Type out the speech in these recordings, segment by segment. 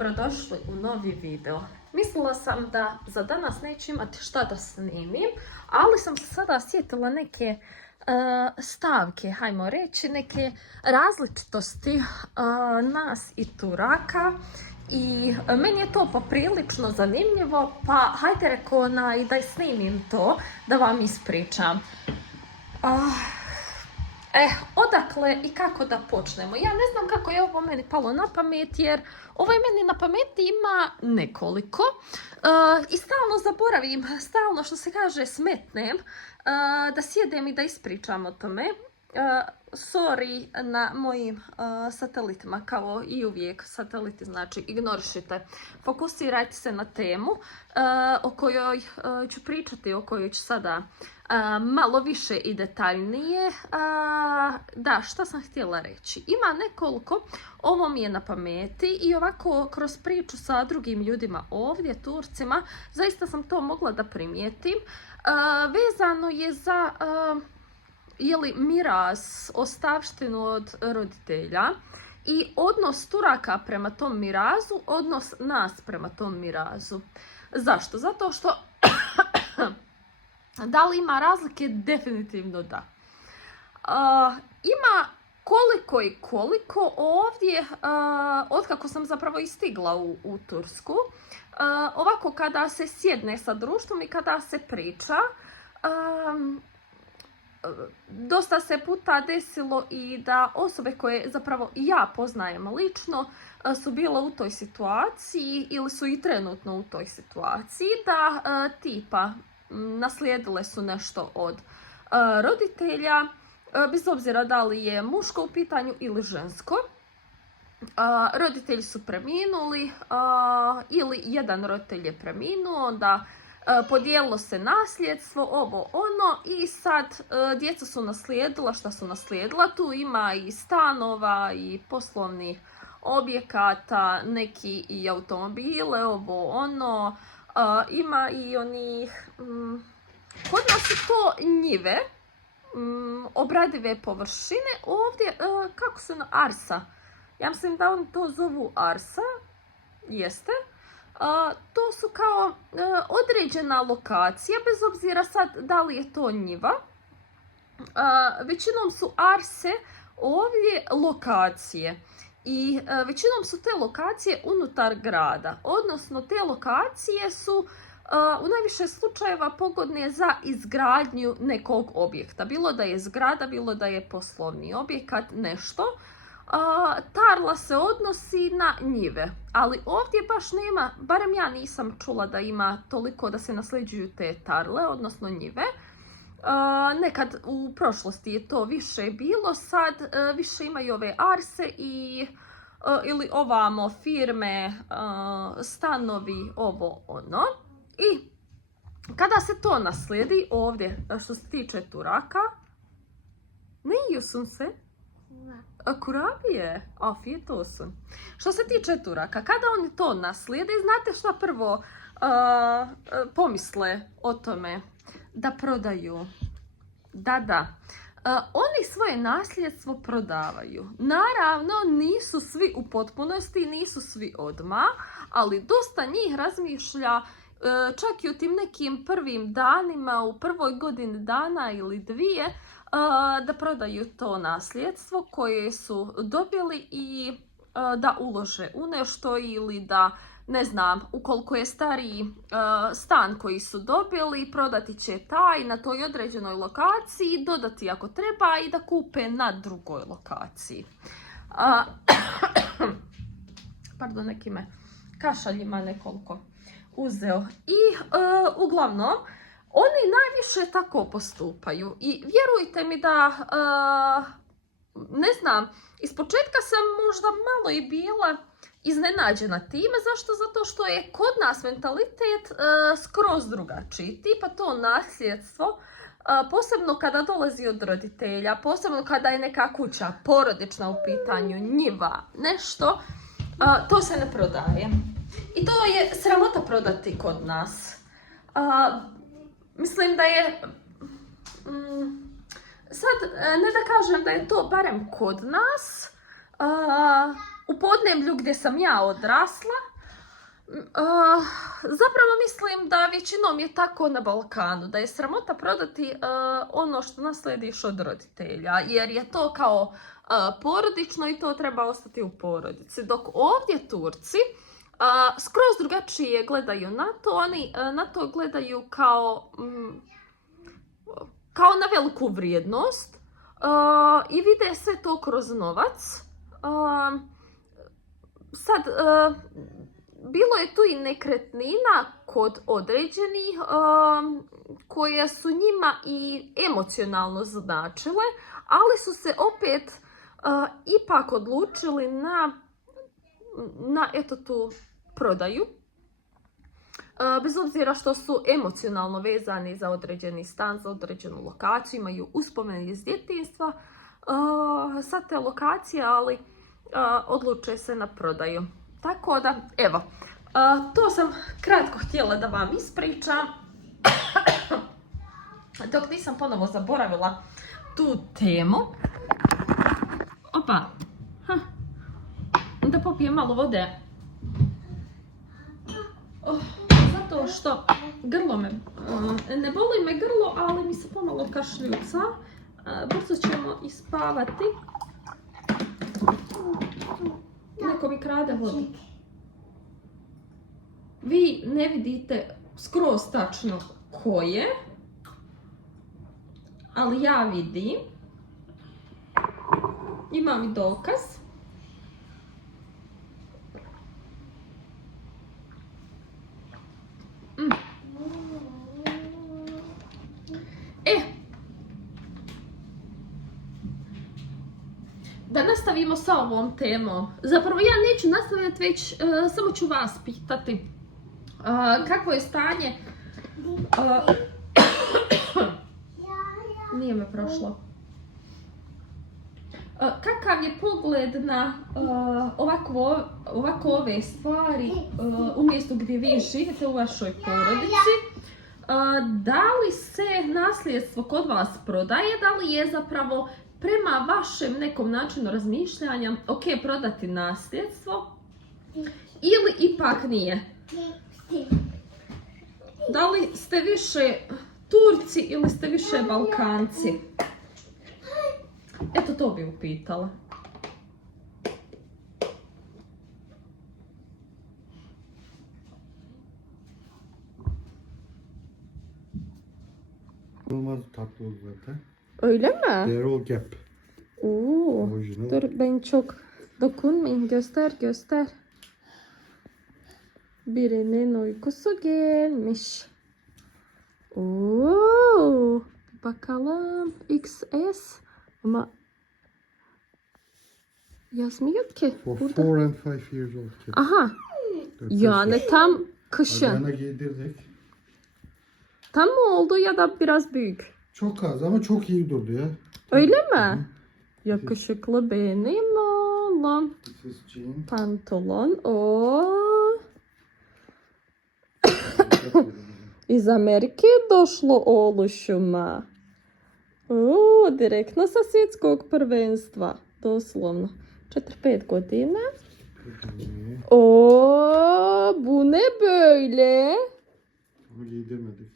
dobrodošli u novi video. Mislila sam da za danas neću imati šta da snimim, ali sam se sada sjetila neke stavke, hajmo reći, neke različitosti nas i Turaka. I meni je to poprilično zanimljivo, pa hajde reko i da snimim to, da vam ispričam. Odakle i kako da počnemo? Ja ne znam kako je ovo meni palo na pamet, jer ovo je meni na pameti ima nekoliko i stalno zaboravim, stalno što se kaže smetnem da sjedem i da ispričam o tome. Sorry na mojim satelitima, kao i uvijek sateliti, znači ignorišite. Fokusirajte se na temu o kojoj ću pričati, o kojoj ću sada malo više i detaljnije. Da, šta sam htjela reći? Ima nekoliko, ovo mi je na pameti i ovako kroz priču sa drugim ljudima ovdje, Turcima, zaista sam to mogla da primijetim. Vezano je za miraz, ostavštinu od roditelja i odnos Turaka prema tom mirazu, odnos nas prema tom mirazu. Zašto? Zato što da li ima razlike? Definitivno da. Ima koliko i koliko ovdje, otkako sam zapravo i stigla u Tursku, ovako kada se sjedne sa društvom i kada se priča, dosta se puta desilo i da osobe koje zapravo i ja poznajem lično su bile u toj situaciji ili su i trenutno u toj situaciji da tipa naslijedile su nešto od roditelja, bez obzira da li je muško u pitanju ili žensko. Roditelji su preminuli ili jedan roditelj je preminuo, onda podijelilo se nasljedstvo, ovo ono, i sad djeca su naslijedila šta su naslijedila. Tu ima i stanova i poslovnih objekata, neki i automobile, ovo ono. Ima i onih, kod nas su to njive, obradive površine. Ovdje, kako se arsa, ja mislim da oni to zovu arsa, jeste. To su kao određena lokacija, bez obzira sad da li je to njiva. Većinom su arse ovdje lokacije. I većinom su te lokacije unutar grada, odnosno te lokacije su u najviše slučajeva pogodne za izgradnju nekog objekta. Bilo da je zgrada, bilo da je poslovni objekat, nešto. Tarla se odnosi na njive, ali ovdje baš nema, barem ja nisam čula da ima toliko da se nasljeđuju te tarle, odnosno njive. Nekad u prošlosti je to više bilo, sad više imaju ove arse ili ovamo firme, stanovi, ovo ono. I kada se to naslijedi ovdje, što se tiče Turaka, ne jusun se? Kurabije, afiyet olsun. Što se tiče Turaka, kada oni to naslijede, znate šta prvo pomisle o tome? Da prodaju. Da. Oni svoje nasljedstvo prodavaju. Naravno, nisu svi u potpunosti, nisu svi odmah, ali dosta njih razmišlja čak i u tim nekim prvim danima, u prvoj godini dana ili dvije, da prodaju to nasljedstvo koje su dobili i da ulože u nešto, ili da, ne znam, ukoliko je stariji stan koji su dobili, prodati će taj na toj određenoj lokaciji, dodati ako treba i da kupe na drugoj lokaciji. Pardon, neki me kašalj ima nekoliko uzeo. I uglavnom, oni najviše tako postupaju i vjerujte mi da, ne znam, ispočetka sam možda malo i bila iznenađena time. Zašto? Zato što je kod nas mentalitet skroz drugačiji. Tipa to nasljedstvo, posebno kada dolazi od roditelja, posebno kada je neka kuća porodična u pitanju, njiva, nešto, to se ne prodaje. I to je sramota prodati kod nas. Mislim da je, sad ne da kažem da je to barem kod nas, u podneblju gdje sam ja odrasla. Zapravo mislim da većinom je tako na Balkanu, da je sramota prodati ono što naslediš od roditelja, jer je to kao porodično i to treba ostati u porodici. Dok ovdje Turci skroz drugačije gledaju na to, oni na to gledaju kao na veliku vrijednost i vide sve to kroz novac. Sad, bilo je tu i nekretnina kod određenih koje su njima i emocionalno značile, ali su se opet ipak odlučili na eto tu prodaju. Bez obzira što su emocionalno vezani za određeni stan, za određenu lokaciju, imaju uspomene iz djetinjstva sa te lokacije, ali odluče se na prodaju. Tako da, evo, to sam kratko htjela da vam ispričam, dok nisam ponovo zaboravila tu temu. Opa, da popijem malo vode. Zato što grlo ne boli me grlo, ali mi se pomalo kašljuca. Brzo ćemo ispavati. Neko mi krade vodu. Vi ne vidite skroz tačno ko je, ali ja vidim. Imam i dokaz. Da nastavimo sa ovom temom. Zapravo ja neću nastavljati, već samo ću vas pitati kakvo je stanje. Nije me prošlo. Kakav je pogled na ovako ove stvari u mjestu gdje vi živite u vašoj porodici? Da li se nasljedstvo kod vas prodaje? Da li je zapravo prema vašem nekom načinu razmišljanja ok prodati nasljedstvo? Ili ipak nije? Da li ste više Turci ili ste više Balkanci? Eto, to bi upitala. Olmaz tatlı olur zaten. Öyle mi? Derol Gap. Oo. Orijinal. Dur ben çok dokunmayayım. Göster. Birinin uykusu gelmiş. Oo. Bakalım. XS. Ama yazmıyor ki. For Burada. 4 and 5 years old kid. Aha. Dört Yani yaş. tam kışın. Bacağına giydirdik. Tam mı oldu ya da biraz büyük? Çok az ama çok iyi durdu ya. Öyle mi? Yakışıklı benim oğlum. This is jean. Pantolon. Oo. Iz Amerike došlo oluşuma. O, direktno sa svjetskog prvenstva. Doslovno. 4-5 godina. O, bu ne böyle? Bunu giydirmedik.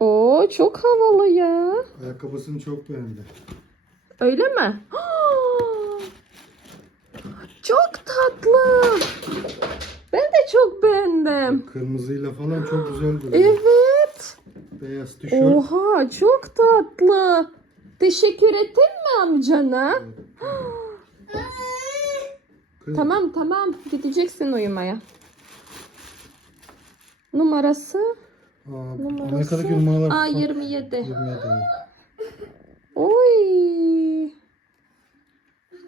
O, çok havalı ya. Ayakkabısını çok beğendi. Öyle mi? Çok tatlı. Ben de çok beğendim. Kırmızıyla falan çok güzel duruyor. Evet. Beyaz tişört. Oha, çok tatlı. Teşekkür ettin mi amcana? Kız, Tamam. Gideceksin uyumaya. Numarası? Amerika'daki numaralar. Aa, 27. 27. Oy.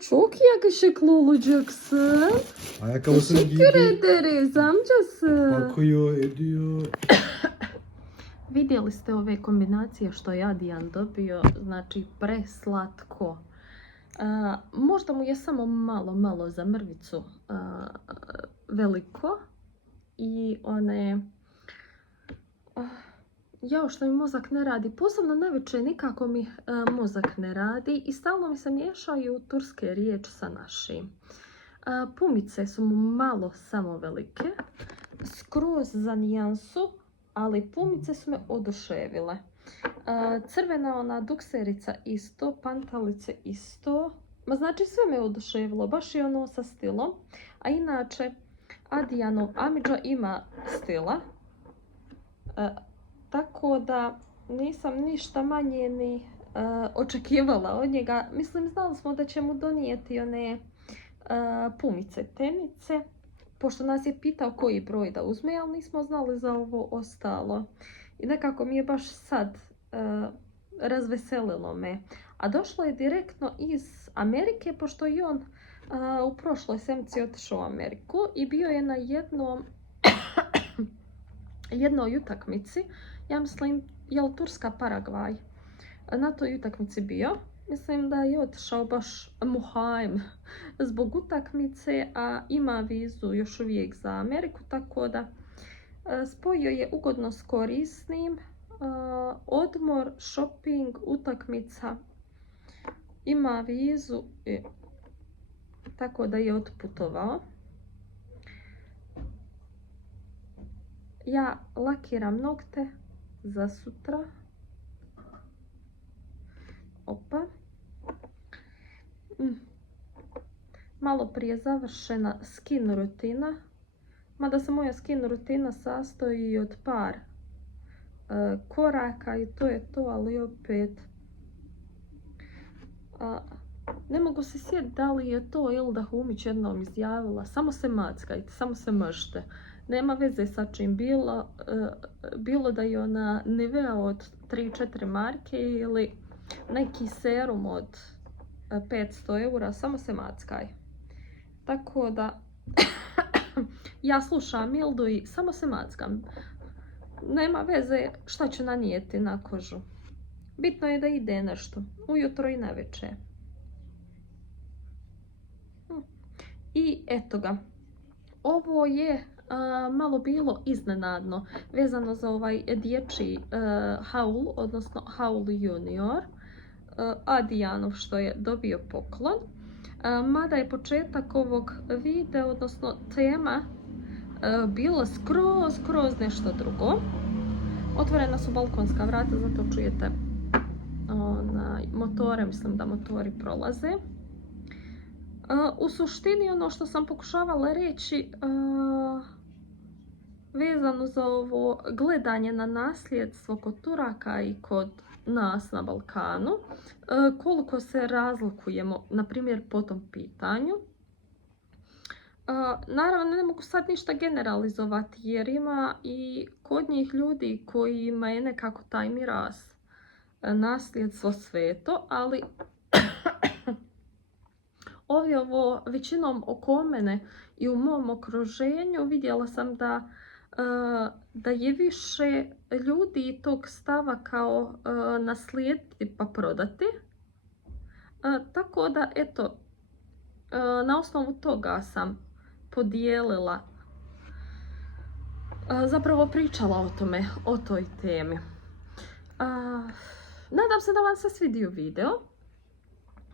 Çok yakışıklı olacaksın. Ayakkabısını Teşekkür giydi. ederiz amcası. Bakıyor, ediyor. Vidjeli ste ove kombinacije što je Adijan dobio, znači preslatko. Možda mu je samo malo za mrvicu veliko i one... Jao što mi mozak ne radi, posebno navečer nikako mi mozak ne radi i stalno mi se miješaju turske riječi sa našim. Pumice su mu malo samo velike, skroz za nijansu, ali pumice su me oduševile. Crvena ona dukserica isto, pantalice isto. Ma znači sve me oduševilo, baš je ono sa stilom. A inače, Adijanov amidža ima stila. Tako da nisam ništa manje ni očekivala od njega. Mislim, znali smo da će mu donijeti one pumice tenice. Pošto nas je pitao koji broj da uzme, ali nismo znali za ovo ostalo. I nekako mi je baš sad razveselilo me. A došlo je direktno iz Amerike, pošto i on u prošloj sedmici otišao u Ameriku i bio je na jednoj utakmici. Ja mislim, je li Turska Paragvaj? Na toj utakmici bio. Mislim da je otišao baš muhajm zbog utakmice, a ima vizu još uvijek za Ameriku, tako da spojio je ugodno s korisnim. Odmor, shopping, utakmica, ima vizu, tako da je otputovao. Ja lakiram nokte za sutra. Opa. Malo prije završena skin rutina. Mada se moja skin rutina sastoji od par koraka i to je to, ali opet ne mogu se sjetiti da li je to Ilda Humić jednom izjavila. Samo se mackajte, samo se mržite. Nema veze sa čim bilo da je ona Nivea od 3-4 marke ili neki serum od 500 eura, samo se mackaj. Tako da ja slušam Ildu i samo se mackam. Nema veze šta ću nanijeti na kožu. Bitno je da ide nešto, ujutro i navečer. I eto ga. Ovo je malo bilo iznenadno vezano za ovaj dječji haul, odnosno haul junior. Adijanov što je dobio poklon. Mada je početak ovog videa, odnosno tema, bilo skroz nešto drugo. Otvorena su balkonska vrata, zato čujete motore, mislim da motori prolaze. U suštini ono što sam pokušavala reći vezano za ovo gledanje na nasljedstvo kod Turaka i kod nas na Balkanu, koliko se razlikujemo, na primjer, po tom pitanju. Naravno, ne mogu sad ništa generalizovati jer ima i kod njih ljudi kojima je nekako taj miraz nasljedstvo sveto, ali ovdje ovo većinom oko mene i u mom okruženju vidjela sam da je više ljudi tog stava kao naslijediti pa prodati. Tako da, eto, na osnovu toga sam podijelila, zapravo pričala o tome, o toj temi. Nadam se da vam se svidio video.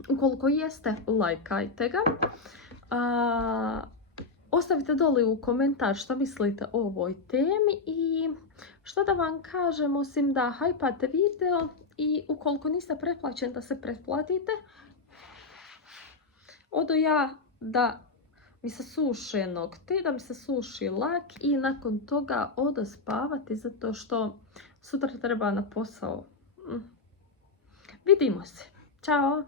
Ukoliko jeste, lajkajte ga. Ostavite dole u komentar što mislite o ovoj temi i što da vam kažem osim da hajpate video i ukoliko niste pretplaćeni da se pretplatite. Odo ja da mi se suše nokti, da mi se suši lak i nakon toga odo spavati zato što sutra treba na posao. Vidimo se. Ćao!